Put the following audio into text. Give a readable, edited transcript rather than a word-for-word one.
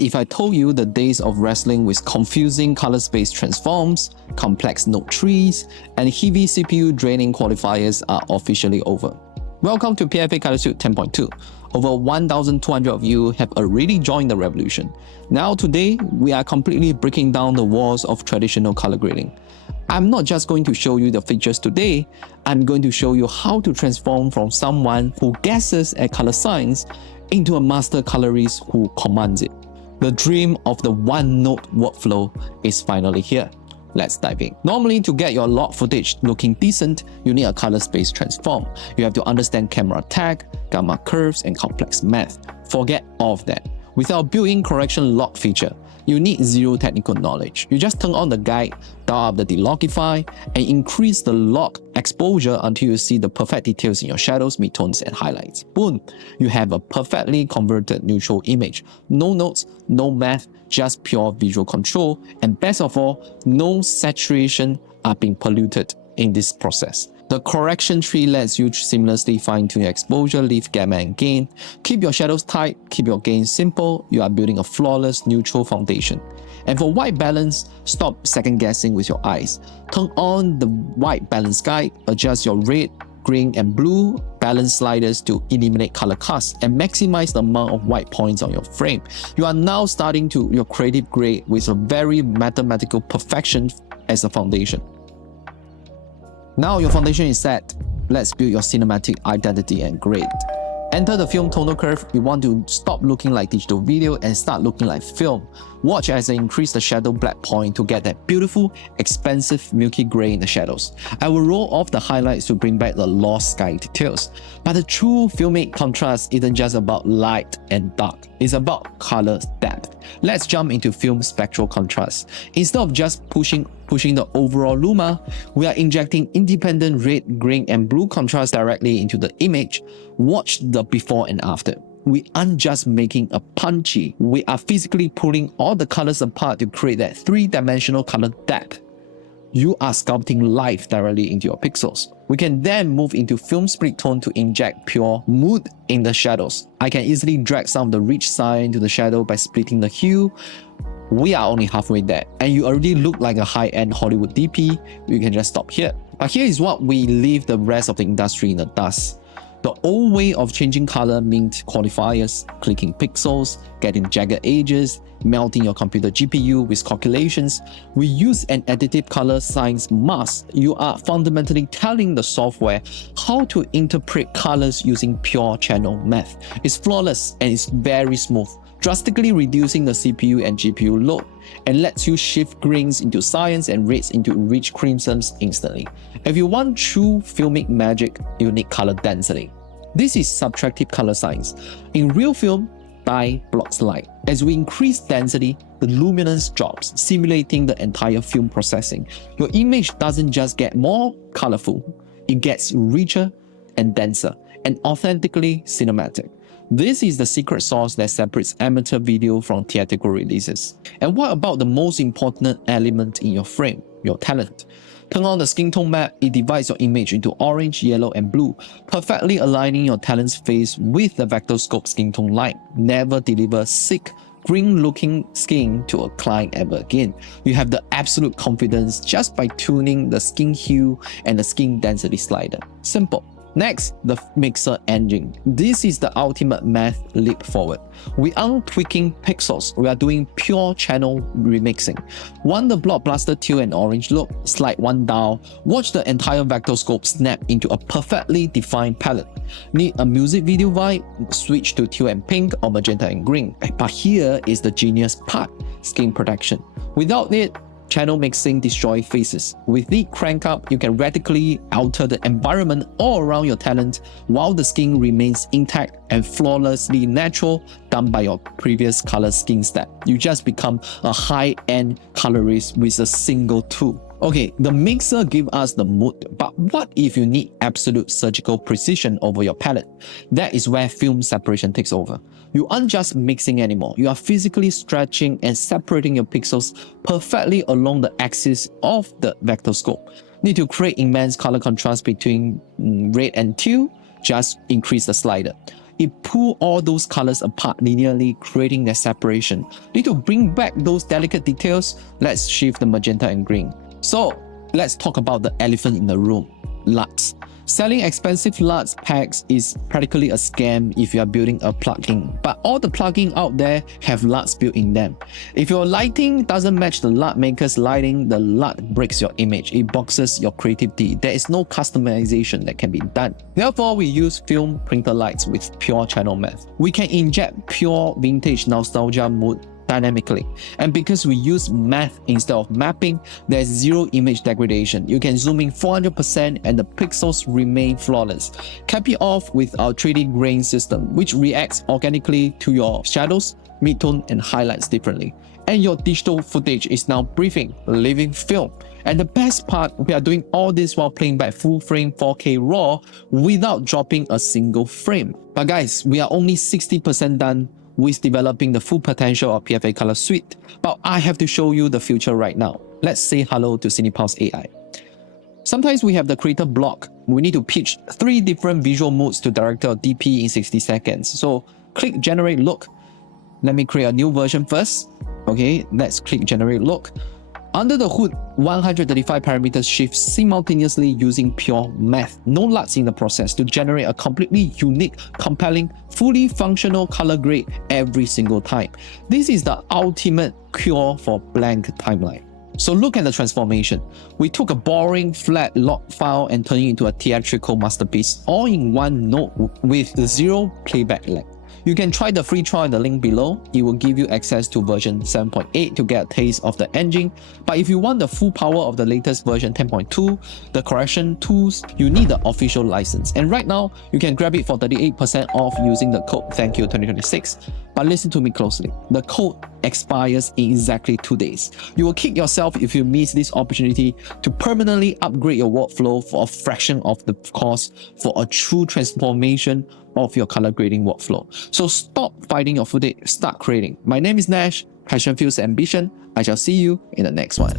If I told you the days of wrestling with confusing color space transforms, complex node trees, and heavy CPU draining qualifiers are officially over. Welcome to PFA Color Suite 10.2. Over 1,200 of you have already joined the revolution. Now today, we are completely breaking down the walls of traditional color grading. I'm not just going to show you the features today, I'm going to show you how to transform from someone who guesses at color science into a master colorist who commands it. The dream of the one-node workflow is finally here. Let's dive in. Normally, to get your log footage looking decent, you need a color space transform. You have to understand camera tag, gamma curves, and complex math. Forget all of that. With our built-in correction log feature, you need zero technical knowledge. You just turn on the guide, dial up the De-Logify, and increase the log exposure until you see the perfect details in your shadows, midtones, and highlights. Boom! You have a perfectly converted neutral image. No nodes, no math, just pure visual control, and best of all, no saturation are being polluted in this process. The correction tree lets you seamlessly fine-tune your exposure, leave gamma and gain. Keep your shadows tight, keep your gain simple. You are building a flawless neutral foundation. And for white balance, stop second-guessing with your eyes. Turn on the white balance guide, adjust your red, green, and blue balance sliders to eliminate color casts and maximize the amount of white points on your frame. You are now starting your creative grade with a very mathematical perfection as a foundation. Now your foundation is set, let's build your cinematic identity and grade. Enter the film tonal curve. You want to stop looking like digital video and start looking like film. Watch as I increase the shadow black point to get that beautiful, expensive milky gray in the shadows. I will roll off the highlights to bring back the lost sky details. But the true filmic contrast isn't just about light and dark, it's about color depth. Let's jump into film spectral contrast. Instead of just pushing the overall luma, we are injecting independent red, green, and blue contrast directly into the image. Watch the before and after. We aren't just making a punchy, we are physically pulling all the colors apart to create that three-dimensional color depth. You are sculpting life directly into your pixels. We can then move into film split tone to inject pure mood in the shadows. I can easily drag some of the rich side into the shadow by splitting the hue. We are only halfway there, and you already look like a high-end Hollywood DP. You can just stop here. But here is what we leave the rest of the industry in the dust. The old way of changing color meant qualifiers, clicking pixels, getting jagged edges, melting your computer GPU with calculations. We use an additive color science mask. You are fundamentally telling the software how to interpret colors using pure channel math. It's flawless and it's very smooth, drastically reducing the CPU and GPU load, and lets you shift greens into cyans and reds into rich crimsons instantly. If you want true filmic magic, you need color density. This is subtractive color science. In real film, dye blocks light. As we increase density, the luminance drops, simulating the entire film processing. Your image doesn't just get more colorful, it gets richer and denser, and authentically cinematic. This is the secret sauce that separates amateur video from theatrical releases. And what about the most important element in your frame, your talent? Turn on the skin tone map, it divides your image into orange, yellow, and blue, perfectly aligning your talent's face with the vector scope skin tone line. Never deliver sick, green-looking skin to a client ever again. You have the absolute confidence just by tuning the skin hue and the skin density slider. Simple. Next, the mixer engine. This is the ultimate math leap forward. We aren't tweaking pixels, we are doing pure channel remixing. Want the blockbuster teal and orange look? Slide one down, watch the entire vector scope snap into a perfectly defined palette. Need a music video vibe? Switch to teal and pink or magenta and green. But here is the genius part, skin protection. Without it, channel mixing destroys faces. With the crank up, you can radically alter the environment all around your talent while the skin remains intact and flawlessly natural, done by your previous color skin step. You just become a high-end colorist with a single tool. Okay, the mixer gives us the mood, but what if you need absolute surgical precision over your palette? That is where film separation takes over. You aren't just mixing anymore, you are physically stretching and separating your pixels perfectly along the axis of the vector scope. Need to create immense color contrast between red and teal? Just increase the slider. it pulls all those colors apart linearly, creating their separation. Need to bring back those delicate details? Let's shift the magenta and green. So let's talk about the elephant in the room, LUTs. Selling expensive LUTs packs is practically a scam if you are building a plugin, but all the plugins out there have LUTs built in them. If your lighting doesn't match the LUT maker's lighting, the LUT breaks your image. It boxes your creativity. There is no customization that can be done. Therefore, we use film printer lights with pure channel math. We can inject pure vintage nostalgia mood dynamically. And because we use math instead of mapping, there's zero image degradation. You can zoom in 400% and the pixels remain flawless. Cap it off with our 3D grain system, which reacts organically to your shadows, midtone, and highlights differently. And your digital footage is now breathing, living film. And the best part, we are doing all this while playing back full frame 4K RAW without dropping a single frame. But guys, we are only 60% done with developing the full potential of PFA Color Suite, but I have to show you the future right now. Let's say hello to CinePulse AI. Sometimes we have the creator block. We need to pitch 3 different visual modes to director or DP in 60 seconds. So click generate look. Let me create a new version first. Okay, let's click generate look. Under the hood, 135 parameters shift simultaneously using pure math. No LUTs in the process to generate a completely unique, compelling, fully functional color grade every single time. This is the ultimate cure for blank timeline. So look at the transformation. We took a boring, flat log file and turned it into a theatrical masterpiece, all in one node with 0 playback lag. You can try the free trial in the link below. It will give you access to version 7.8 to get a taste of the engine. But if you want the full power of the latest version 10.2, the correction tools, you need the official license. And right now, you can grab it for 38% off using the code THANKYOU2026. But listen to me closely. The code expires in exactly 2 days. You will kick yourself if you miss this opportunity to permanently upgrade your workflow for a fraction of the cost for a true transformation of your color grading workflow. So stop fighting your footage, start creating. My name is Nash, passion fuels ambition. I shall see you in the next one.